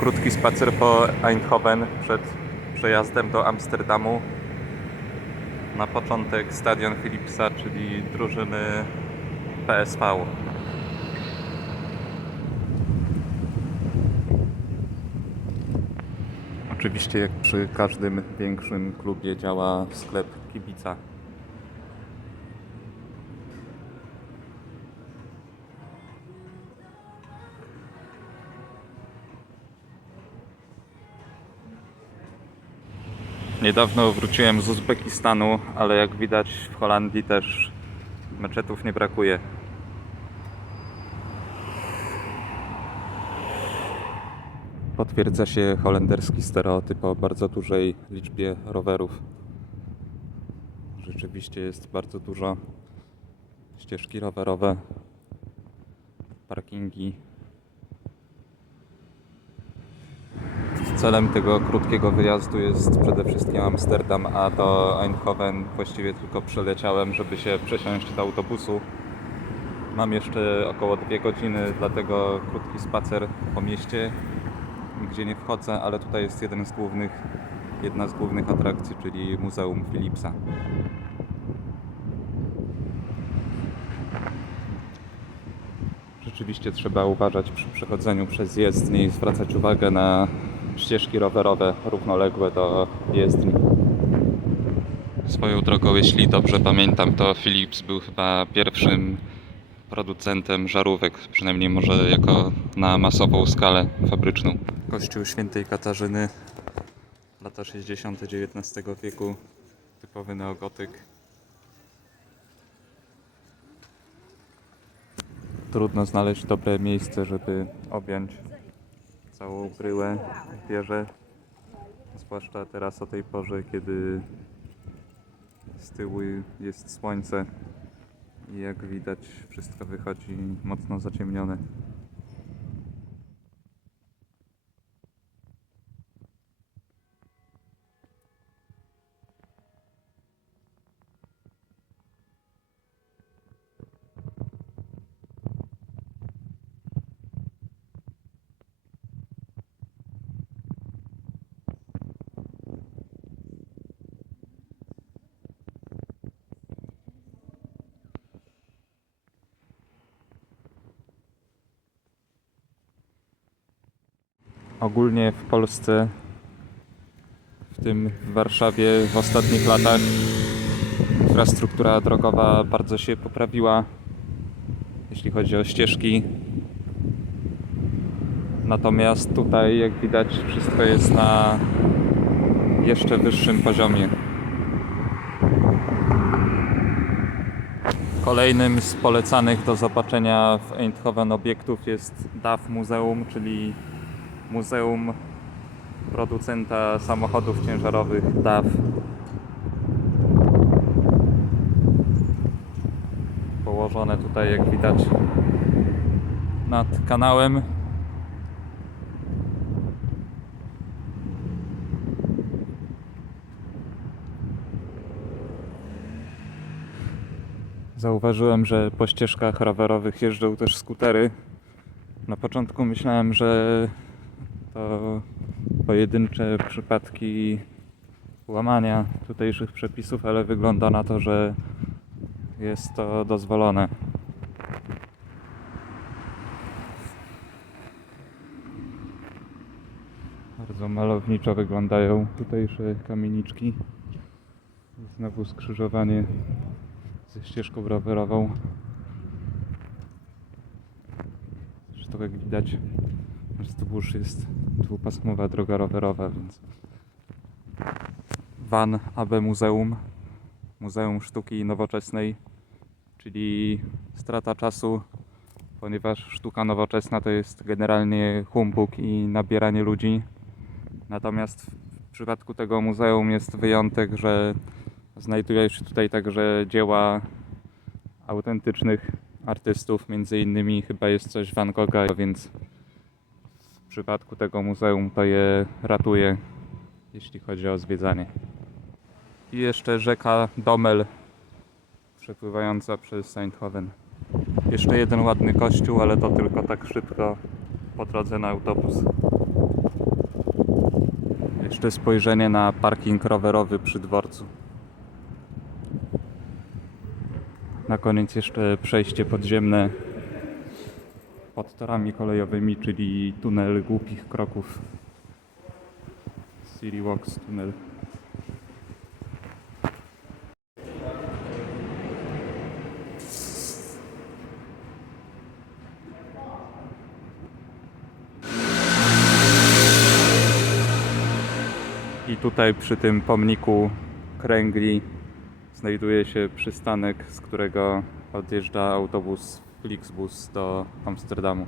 krótki spacer po Eindhoven przed przejazdem do Amsterdamu. Na początek stadion Philipsa, czyli drużyny PSV. Oczywiście jak przy każdym większym klubie działa sklep kibica. Niedawno wróciłem z Uzbekistanu, ale jak widać w Holandii też meczetów nie brakuje. Potwierdza się holenderski stereotyp o bardzo dużej liczbie rowerów. Rzeczywiście jest bardzo dużo ścieżki rowerowe, parkingi. Celem tego krótkiego wyjazdu jest przede wszystkim Amsterdam, a do Eindhoven właściwie tylko przeleciałem, żeby się przesiąść do autobusu. Mam jeszcze około dwie godziny, dlatego krótki spacer po mieście. Nigdzie nie wchodzę, ale tutaj jest jeden z głównych, jedna z głównych atrakcji, czyli Muzeum Philipsa. Rzeczywiście trzeba uważać przy przechodzeniu przez jezdnię i zwracać uwagę na ścieżki rowerowe równoległe do jezdni. Swoją drogą, jeśli dobrze pamiętam, to Philips był chyba pierwszym producentem żarówek, przynajmniej może jako na masową skalę fabryczną. Kościół Świętej Katarzyny, lata 60. XIX wieku, typowy neogotyk. Trudno znaleźć dobre miejsce, żeby objąć całą bryłę, wieżę. Zwłaszcza teraz o tej porze, kiedy z tyłu jest słońce i jak widać wszystko wychodzi mocno zaciemnione. Ogólnie w Polsce, w tym w Warszawie w ostatnich latach infrastruktura drogowa bardzo się poprawiła, jeśli chodzi o ścieżki. Natomiast tutaj, jak widać, wszystko jest na jeszcze wyższym poziomie. Kolejnym z polecanych do zobaczenia w Eindhoven obiektów jest DAF Muzeum, czyli Muzeum Producenta Samochodów Ciężarowych DAF. Położone tutaj, jak widać, nad kanałem. Zauważyłem, że po ścieżkach rowerowych jeżdżą też skutery. Na początku myślałem, że to pojedyncze przypadki łamania tutejszych przepisów, ale wygląda na to, że jest to dozwolone. Bardzo malowniczo wyglądają tutejsze kamieniczki. Znowu skrzyżowanie ze ścieżką rowerową. Zresztą jak widać wzdłuż jest dwupasmowa droga rowerowa, więc Van AB Muzeum, Muzeum Sztuki Nowoczesnej, czyli strata czasu, ponieważ sztuka nowoczesna to jest generalnie humbug i nabieranie ludzi. Natomiast w przypadku tego muzeum jest wyjątek, że znajdują się tutaj także dzieła autentycznych artystów, między innymi chyba jest coś Van Gogha, więc przypadku tego muzeum to je ratuje, jeśli chodzi o zwiedzanie. I jeszcze rzeka Domel, przepływająca przez Eindhoven. Jeszcze jeden ładny kościół, ale to tylko tak szybko po drodze na autobus. Jeszcze spojrzenie na parking rowerowy przy dworcu. Na koniec jeszcze przejście podziemne pod torami kolejowymi, czyli tunel głupich kroków. City Walks tunel. I tutaj przy tym pomniku kręgli znajduje się przystanek, z którego odjeżdża autobus Flixbus do Amsterdamu.